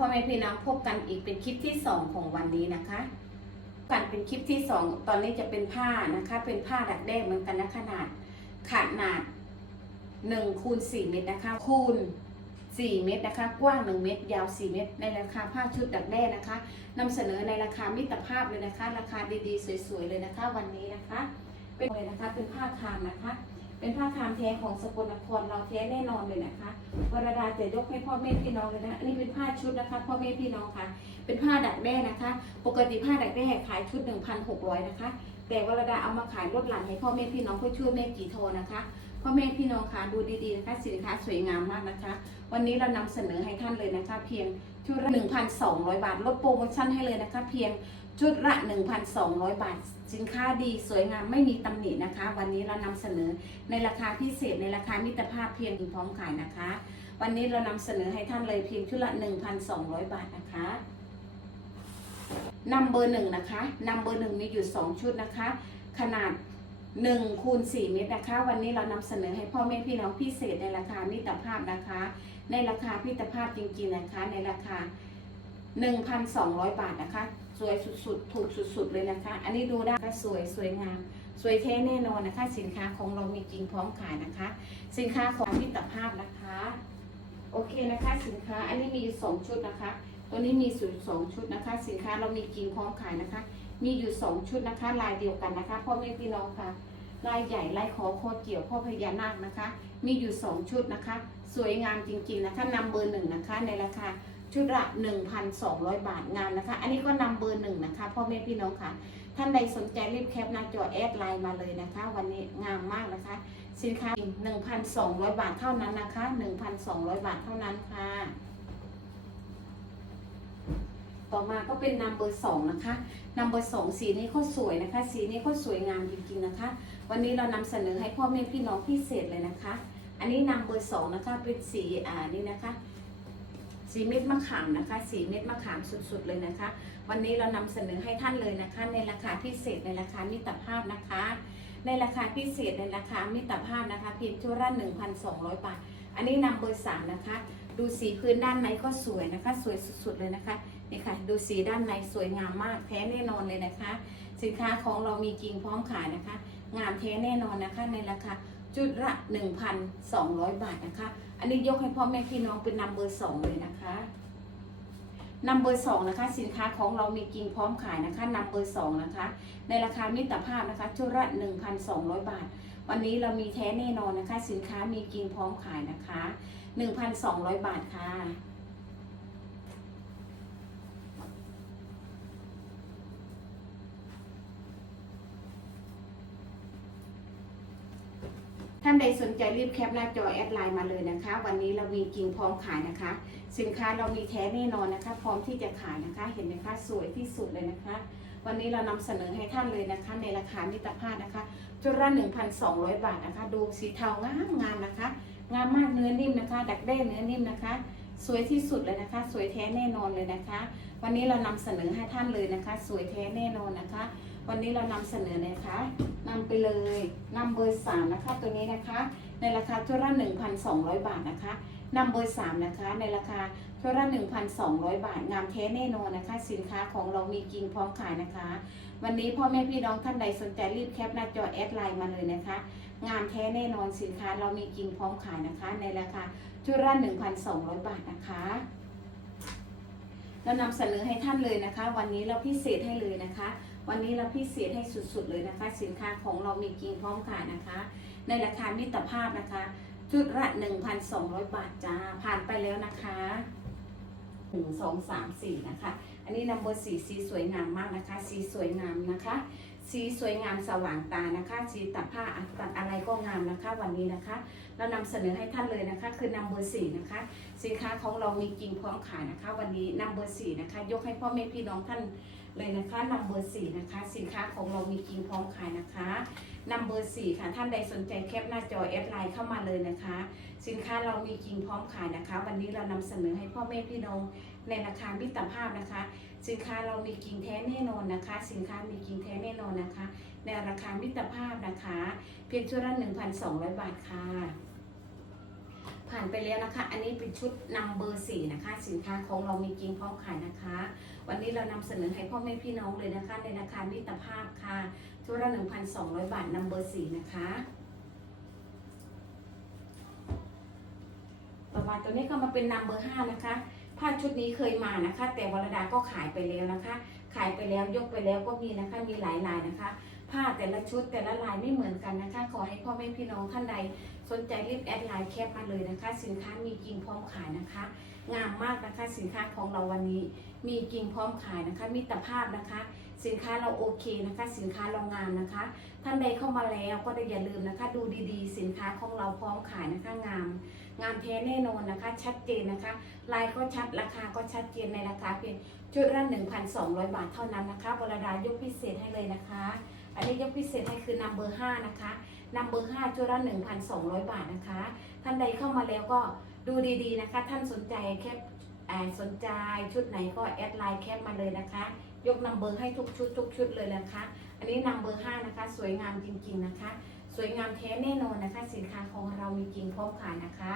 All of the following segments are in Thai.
พ่อแม่พี่น้องพบกันอีกเป็นคลิปที่สองของวันนี้นะคะกันเป็นคลิปที่สองตอนนี้จะเป็นผ้านะคะ เป็นผ้าดักแด้เหมือนกันนะขนาดขนาดหนึ่งคูณสี่เมตรนะคะ คูณสี่เมตรนะคะ กว้างหนึ่งเมตร ยาวสี่เมตร ในราคาผ้าชุดดักแด้นะคะนำเสนอในราคามิตรภาพเลยนะคะ ราคาดีๆ สวยๆเลยนะคะ วันนี้นะคะ เป็นเลยนะคะเป็นผ้าคามนะคะ เป็นผ้าคามแท้ของสกลนครเราแท้แน่นอนเลยนะคะวรดาจะยกให้พ่อแม่พี่น้องเลยนะอันนี้เป็นผ้าชุดนะคะพ่อแม่พี่น้องค่ะ เป็นผ้าดักแด้นะคะ ปกติผ้าดักแด้ขายชุด 1,600 นะคะ แต่วรดาเอามาขายลดหลั่นให้พ่อแม่พี่น้องเพื่อช่วยแม่กีโทนะคะ พ่อแม่พี่น้องคะดูดีๆนะคะสินค้าสวยงามมากนะคะ วันนี้เรานำเสนอให้ท่านเลยนะคะ เพียงชุดละ 1,200 บาท ลดโปรโมชั่นให้เลยนะคะ เพียงชุดละ 1,200 บาท สินค้าดีสวยงามไม่มีตำหนินะคะ วันนี้เรานำเสนอในราคาพิเศษในราคามิตรภาพเพียงพร้อมขายนะคะ วันนี้เรานำเสนอให้ท่านเลยเพียงชุดละ 1,200 บาทนะคะนำเบอร์หนึ่งนะคะนำเบอร์หนึ่งมีอยู่ 2 ชุดนะคะ ขนาด 1คูณ4เมตรนะคะ วันนี้เรานำเสนอให้พ่อแม่พี่น้องพิเศษในราคามิตรภาพนะคะ ในราคาพิตรภาพจริงๆนะคะ ในราคา 1,200 บาทนะคะ สวยสุดๆ ถูกสุดๆเลยนะคะ อันนี้ดูได้ก็สวยสวยงาม สวยแท้แน่นอนนะคะ สินค้าของเรามีจริงพร้อมขายนะคะ สินค้าของมิตรภาพนะคะ โอเคนะคะสินค้าอันนี้มีสองชุดนะคะ ตัวนี้มีสูตรสองชุดนะคะ สินค้าเรามีจริงพร้อมขายนะคะ มีอยู่สองชุดนะคะ ลายเดียวกันนะคะพ่อแม่พี่น้องค่ะ ลายใหญ่ลายคอโคเกี่ยวพ่อพญานาคนะคะ มีอยู่สองชุดนะคะ สวยงามจริงๆนะคะนำเบอร์หนึ่งนะคะ ในราคาชุดละ 1,200 บาทงามนะคะ อันนี้ก็นำเบอร์หนึ่งนะคะพ่อแม่พี่น้องค่ะ ท่านใดสนใจรีบแคปหน้าจอแอดไลน์มาเลยนะคะ วันนี้งามมากนะคะ สินค้า 1,200 บาทเท่านั้นนะคะ 1,200 บาทเท่านั้นค่ะ ต่อมาก็เป็นนัมเบอร์สองนะคะนัมเบอร์สองสีนี้เขาสวยนะคะ สีนี้เขาสวยงามจริงๆนะคะ วันนี้เรานำเสนอให้พ่อแม่พี่น้องพิเศษเลยนะคะ อันนี้นัมเบอร์สองนะคะ เป็นสีอ่านี่นะคะ สีเม็ดมะขามนะคะ สีเม็ดมะขามสุดๆเลยนะคะ วันนี้เรานำเสนอให้ท่านเลยนะคะ ในราคาพิเศษในราคามิตรภาพนะคะ ในราคาพิเศษในราคามิตรภาพนะคะ เพียงชุดละ1,200บาท อันนี้นำเบอร์สามนะคะ ดูสีพื้นด้านในก็สวยนะคะ สวยสุดๆเลยนะคะ นี่ค่ะ ดูสีด้านในสวยงามมากแท้แน่นอนเลยนะคะ สินค้าของเรามีจริงพร้อมขายนะคะ งามแท้แน่นอนนะคะในราคาจุดละ 1,200 บาทนะคะ อันนี้ยกให้พ่อแม่พี่น้องเป็นนัมเบอร์สองเลยนะคะนัมเบอร์สองนะคะ สินค้าของเรามีจริงพร้อมขายนะคะนัมเบอร์สองนะคะ ในราคามิตรภาพนะคะชุดละ 1,200 บาท วันนี้เรามีแท้แน่นอนนะคะ สินค้ามีจริงพร้อมขายนะคะ 1,200 บาทค่ะ ท่านใดสนใจรีบแคปหน้าจอแอดไลน์มาเลยนะคะ วันนี้เรามีจริงพร้อมขายนะคะ สินค้าเรามีแท้แน่นอนนะคะ พร้อมที่จะขายนะคะ เห็นไหมคะสวยที่สุดเลยนะคะ วันนี้เรานำเสนอให้ท่านเลยนะคะ ในราคามิตรภาพนะคะจุดละ1,200 บาทนะคะ ดูสีเทางามงามนะคะ งามมากเนื้อนิ่มนะคะ ดักแด้เนื้อนิ่มนะคะ สวยที่สุดเลยนะคะ สวยแท้แน่นอนเลยนะคะ วันนี้เรานำเสนอให้ท่านเลยนะคะ สวยแท้แน่นอนนะคะ วันนี้เรานำเสนอนะคะนำไปเลยนำเบอร์สามนะคะตัวนี้นะคะ ในราคาชุดละ1,200บาทนะคะนำเบอร์สามนะคะในราคาชุดละ1,200บาท งามแท้แน่นอนนะคะ สินค้าของเรามีจริงพร้อมขายนะคะ วันนี้พ่อแม่พี่น้องท่านใดสนใจรีบแคปหน้าจอแอดไลน์มาเลยนะคะ งามแท้แน่นอนสินค้าเรามีจริงพร้อมขายนะคะ ในราคาชุดละ1,200บาทนะคะเรานำเสนอให้ท่านเลยนะคะ วันนี้เราพิเศษให้เลยนะคะ วันนี้เราพิเศษให้สุดๆเลยนะคะ สินค้าของเรามีจริงพร้อมขายนะคะ ในราคามิตรภาพนะคะชุดละ1,200 บาทจ้าผ่านไปแล้วนะคะหนึ่งสองสามสี่นะคะ อันนี้นัมเบอร์สีสีสวยงามมากนะคะ สีสวยงามนะคะ สีสวยงามสว่างตานะคะ สีตัดผ้าอะตัดอะไรก็งามนะคะ วันนี้นะคะ เรานำเสนอให้ท่านเลยนะคะ คือนัมเบอร์สี่นะคะ สินค้าของเรามีจริงพร้อมขายนะคะ วันนี้นัมเบอร์สี่นะคะ ยกให้พ่อแม่พี่น้องท่าน เลยนะคะนัมเบอร์สี่นะคะ สินค้าของเรามีจริงพร้อมขายนะคะนัมเบอร์สี่ค่ะ ท่านใดสนใจแคปหน้าจอแอดไลน์เข้ามาเลยนะคะ สินค้าเรามีจริงพร้อมขายนะคะ วันนี้เรานำเสนอให้พ่อแม่พี่น้องในราคามิตรภาพนะคะ สินค้าเรามีจริงแท้แน่นอนนะคะ สินค้ามีจริงแท้แน่นอนนะคะ ในราคามิตรภาพนะคะ เพียงชุดละ1,200 บาทค่ะ ผ่านไปแล้วนะคะ อันนี้เป็นชุดนำเบอร์สี่นะคะ สินค้าของเรามีจริงพร้อมขายนะคะ วันนี้เรานำเสนอให้พ่อแม่พี่น้องเลยนะคะ ในราคามิตรภาพค่ะชุดละ1,200บาทนำเบอร์สี่นะคะ ต่อมาตัวนี้ก็มาเป็นนำเบอร์ห้านะคะผ้าชุดนี้เคยมานะคะ แต่วรดาก็ขายไปแล้วนะคะ ขายไปแล้วยกไปแล้วก็มีนะคะมีหลายลายนะคะ ผ้าแต่ละชุดแต่ละลายไม่เหมือนกันนะคะ ขอให้พ่อแม่พี่น้องท่านใด สนใจรีบแอดไลน์แคปมาเลยนะคะ สินค้ามีจริงพร้อมขายนะคะ งามมากนะคะสินค้าของเราวันนี้ มีจริงพร้อมขายนะคะ มิตรภาพนะคะ สินค้าเราโอเคนะคะ สินค้าเรางามนะคะ ท่านใดเข้ามาแล้วก็อย่าลืมนะคะ ดูดีๆ สินค้าของเราพร้อมขายนะคะงาม งามแท้แน่นอนนะคะ ชัดเจนนะคะลายก็ชัดราคาก็ชัดเจนในราคาเพียงชุดละ1,200 บาทเท่านั้นนะคะวรดายกพิเศษให้เลยนะคะ อันนี้ยกพิเศษให้คือนัมเบอร์5นะคะ นัมเบอร์5ชุดละ 1,200 บาทนะคะ ท่านใดเข้ามาแล้วก็ดูดีๆนะคะ ท่านสนใจแคปอ่าสนใจชุดไหนก็แอดไลน์แคปมาเลยนะคะ ยกนัมเบอร์ให้ทุกชุดทุกชุดเลยนะคะ อันนี้นัมเบอร์5นะคะ สวยงามจริง ๆนะคะ สวยงามแท้แน่นอนนะคะ สินค้าของเรามีจริงพร้อมขายนะคะ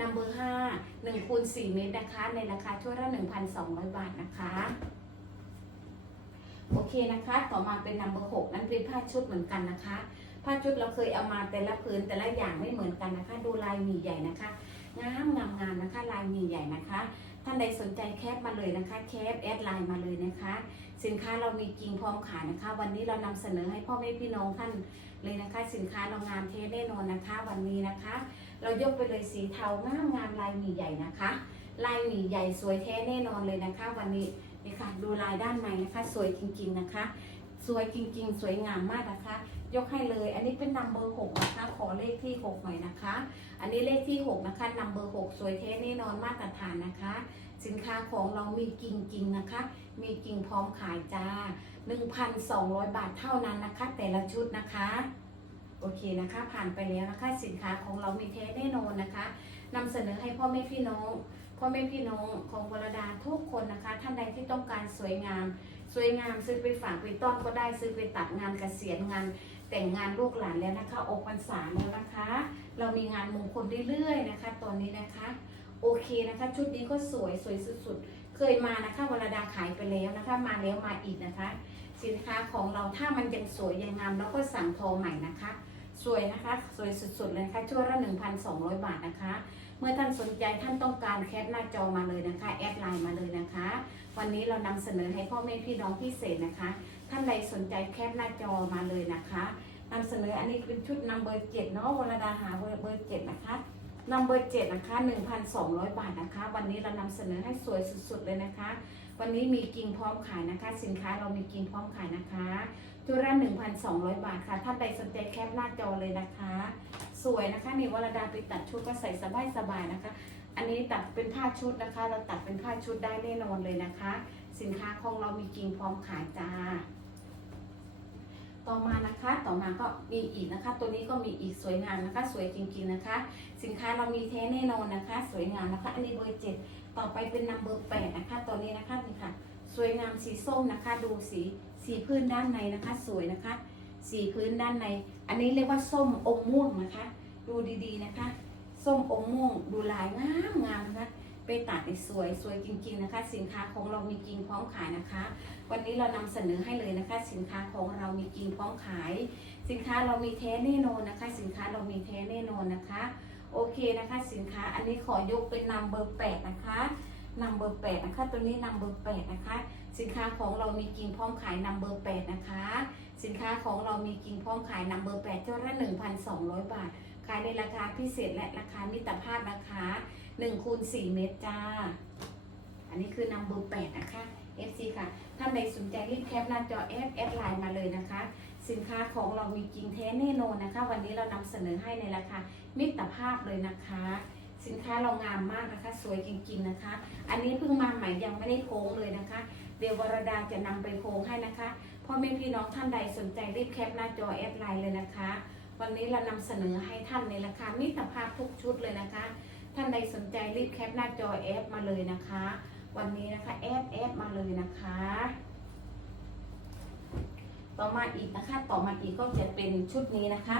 นัมเบอร์5 1คูณ4เมตรนะคะ ในราคาชุดละ 1,200 บาทนะคะโอเคนะคะ ต่อมาเป็นนัมเบอร์6นั้นเป็นผ้าชุดเหมือนกันนะคะ ผ้าชุดเราเคยเอามาแต่ละพื้นแต่ละอย่างไม่เหมือนกันนะคะ ดูลายหมีใหญ่นะคะงามงามงามนะคะ ลายหมีใหญ่นะคะท่านใดสนใจแคปมาเลยนะคะแคปแอดไลน์มาเลยนะคะ สินค้าเรามีจริงพร้อมขายนะคะ วันนี้เรานำเสนอให้พ่อแม่พี่น้องท่านเลยนะคะ สินค้าเรางามเทแน่นอนนะคะ วันนี้นะคะ เรายกไปเลยสีเทางามงามลายหมีใหญ่นะคะ ลายหมีใหญ่สวยแท้แน่นอนเลยนะคะ วันนี้นี่ค่ะดูลายด้านในนะคะ สวยจริงๆนะคะ สวยจริง ๆ สวยงามมากนะคะ ยกให้เลย อันนี้เป็นนัมเบอร์หกนะคะ ขอเลขที่หกหน่อยนะคะ อันนี้เลขที่หกนะคะนัมเบอร์หกสวยแท้แน่นอนมาตรฐานนะคะ สินค้าของเรามีจริงๆนะคะ มีจริงพร้อมขายจ้า 1,200 บาทเท่านั้นนะคะ แต่ละชุดนะคะโอเคนะคะ ผ่านไปแล้วนะคะสินค้าของเรามีแท้แน่นอนนะคะนำเสนอให้พ่อแม่พี่น้องพ่อแม่พี่น้องของวรดาทุกคนนะคะ ท่านใดที่ต้องการสวยงาม สวยงามซื้อไปฝากไปต้อนก็ได้ซื้อไปตัดงานเกษียณงาน แต่งงานลูกหลานแล้วนะคะอกพรรษาแล้วนะคะ เรามีงานมงคลเรื่อยๆนะคะ ตอนนี้นะคะ โอเคนะคะ ชุดนี้ก็สวยสวยสุดๆ เคยมานะคะวรดาขายไปแล้วนะคะ มาแล้วมาอีกนะคะ สินค้าของเราถ้ามันยังสวยยังงามเราก็สั่งโทรใหม่นะคะ สวยนะคะ สวยสุดๆเลยนะคะชั่วละ1,200 บาทนะคะ เมื่อท่านสนใจท่านต้องการแคปหน้าจอมาเลยนะคะ แอดไลน์มาเลยนะคะ วันนี้เรานำเสนอให้พ่อแม่พี่น้องพิเศษนะคะ ท่านใดสนใจแคปหน้าจอมาเลยนะคะนำเสนออันนี้เป็นชุดนัมเบอร์เจ็ดเนาะวรดาหาเบอร์เบอร์เจ็ดนะคะนัมเบอร์เจ็ดนะคะหนึ่งพันสองร้อยบาทนะคะ วันนี้เรานำเสนอให้สวยสุดๆเลยนะคะ วันนี้มีกิ่งพร้อมขายนะคะ สินค้าเรามีกิ่งพร้อมขายนะคะ ชุดละ1,200 บาทค่ะ ท่านใดสนใจแคปหน้าจอเลยนะคะ สวยนะคะนี่วรดาไปตัดชุดก็ใส่สบายสบายๆนะคะ อันนี้ตัดเป็นผ้าชุดนะคะ เราตัดเป็นผ้าชุดได้แน่นอนเลยนะคะ สินค้าของเรามีกิ่งพร้อมขายจ้า ต่อมานะคะ ต่อมาก็มีอีกนะคะ ตัวนี้ก็มีอีกสวยงามนะคะ สวยจริงๆนะคะ สินค้าเรามีแท้แน่นอนนะคะ สวยงามนะคะ อันนี้เบอร์เจ็ดต่อไปเป็นนัมเบอร์แปดนะคะ ตัวนี้นะคะนี่ค่ะ สวยงามสีส้มนะคะ ดูสีสีพื้นด้านในนะคะ สวยนะคะ สีพื้นด้านใน อันนี้เรียกว่าส้มอมม่วงนะคะ ดูดีๆนะคะ ส้มอมม่วงดูลายงามงามนะคะไปตัดได้สวยสวยจริงๆนะคะ สินค้าของเรามีจริงพร้อมขายนะคะ วันนี้เรานำเสนอให้เลยนะคะ สินค้าของเรามีจริงพร้อมขาย สินค้าเรามีแท้แน่นอนนะคะ สินค้าเรามีแท้แน่นอนนะคะ โอเคนะคะ สินค้าอันนี้ขอยกเป็นนัมเบอร์แปดนะคะ นัมเบอร์แปดนะคะ ตัวนี้นัมเบอร์แปดนะคะ สินค้าของเรามีจริงพร้อมขายนัมเบอร์แปดนะคะ สินค้าของเรามีจริงพร้อมขายนัมเบอร์แปดเจ้าละหนึ่งพันสองร้อยบาท ขายในราคาพิเศษและราคามิตรภาพนะคะหนึ่งคูณสี่เมตรจ้า อันนี้คือนัมเบอร์แปดนะคะ FC ค่ะ ท่านใดสนใจรีบแคปหน้าจอแอดแอดไลน์มาเลยนะคะ สินค้าของเรามีจริงแท้แน่นอนนะคะ วันนี้เรานำเสนอให้ในราคามิตรภาพเลยนะคะ สินค้าเรางามมากนะคะ สวยจริงๆนะคะ อันนี้เพิ่งมาใหม่ยังไม่ได้โค้งเลยนะคะ เดี๋ยววรดาจะนำไปโค้งให้นะคะพ่อแม่พี่น้องท่านใดสนใจรีบแคปหน้าจอแอดไลน์เลยนะคะ วันนี้เรานำเสนอให้ท่านในราคามิตรภาพทุกชุดเลยนะคะ ท่านใดสนใจรีบแคปหน้าจอแอดมาเลยนะคะ วันนี้นะคะแอดแอดมาเลยนะคะ ต่อมาอีกนะคะ ต่อมาอีกก็จะเป็นชุดนี้นะคะ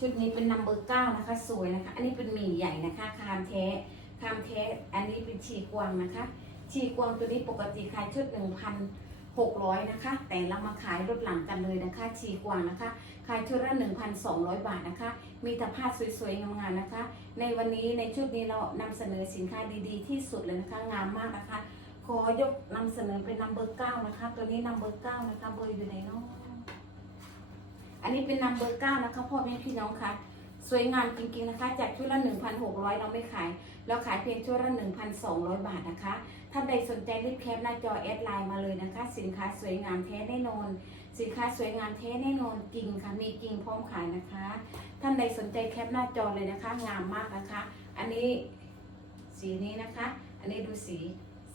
ชุดนี้เป็นนัมเบอร์เก้านะคะ สวยนะคะ อันนี้เป็นหมี่ใหญ่นะคะ คามแท้ คามแท้ อันนี้เป็นชีกวางนะคะ ชีกวางตัวนี้ปกติขายชุดหนึ่งพันหกร้อยนะคะ แต่เรามาขายลดหลังกันเลยนะคะ ชีกวางนะคะ ขายชุดละ1,200บาทนะคะ มีแต่ผ้าสวยๆงามๆนะคะ ในวันนี้ในชุดนี้เรานำเสนอสินค้าดีๆ ที่สุดเลยนะคะ งามมากนะคะ ขอยกนำเสนอเป็นนัมเบอร์เก้านะคะ ตัวนี้นัมเบอร์เก้านะคะ เบอร์อยู่ไหนเนาะ อันนี้เป็นนัมเบอร์เก้านะคะพ่อแม่พี่น้องค่ะสวยงามจริงๆนะคะ จากชุดละ 1,600 เราไม่ขาย เราขายเพียงชุดละ 1,200 บาทนะคะ ท่านใดสนใจรีบแคปหน้าจอแอดไลน์มาเลยนะคะ สินค้าสวยงามแท้แน่นอน สินค้าสวยงามแท้แน่นอนกิ่งค่ะ มีกิ่งพร้อมขายนะคะ ท่านใดสนใจแคปหน้าจอเลยนะคะ งามมากนะคะ อันนี้สีนี้นะคะ อันนี้ดูสี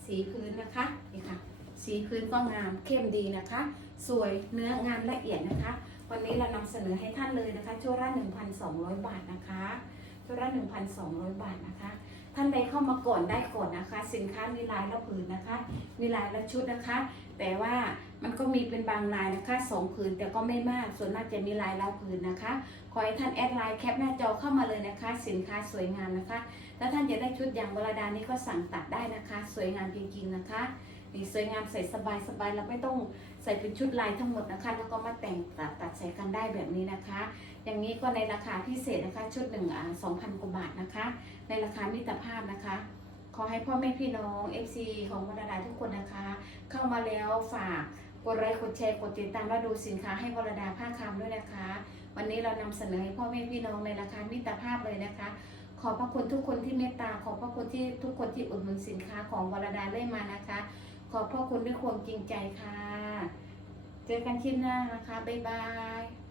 สีพื้นนะคะ นี่ค่ะ สีพื้นก็งามเข้มดีนะคะ สวยเนื้องามละเอียดนะคะ วันนี้เรานำเสนอให้ท่านเลยนะคะชั่วละ1,200 บาทนะคะชั่วละ1,200 บาทนะคะ ท่านใดเข้ามาก่อนได้ก่อนนะคะ สินค้ามีลายละผืนนะคะ มีลายละชุดนะคะ แต่ว่ามันก็มีเป็นบางลายนะคะสองผืนแต่ก็ไม่มากส่วนมากจะมีลายละผืนนะคะขอให้ท่านแอดไลน์แคปหน้าจอเข้ามาเลยนะคะ สินค้าสวยงามนะคะ แล้วท่านอยากได้ชุดอย่างวรดานี้ก็สั่งตัดได้นะคะ สวยงามจริงๆนะคะ นี่สวยงามใส่สบายสบายเราไม่ต้องใส่เป็นชุดลายทั้งหมดนะคะ แล้วก็มาแต่งตัดตัดใส่กันได้แบบนี้นะคะ อย่างนี้ก็ในราคาพิเศษนะคะ ชุดหนึ่งอ่าสองพันกว่าบาทนะคะ ในราคามิตรภาพนะคะ ขอให้พ่อแม่พี่น้อง FC ของวรดาทุกคนนะคะ เข้ามาแล้วฝากกดไลค์กดแชร์กดติดตามและดูสินค้าให้วรดาผ้าคำด้วยนะคะ วันนี้เรานำเสนอให้พ่อแม่พี่น้องในราคามิตรภาพเลยนะคะขอบพระคุณทุกคนที่เมตตา ขอบพระคุณที่ทุกคนที่อุดหนุนสินค้าของวรดาเล่ยมานะคะ อบพระคุณด้วยความจริงใจค่ะ เจอกันคลิปหน้านะคะ บ๊ายบาย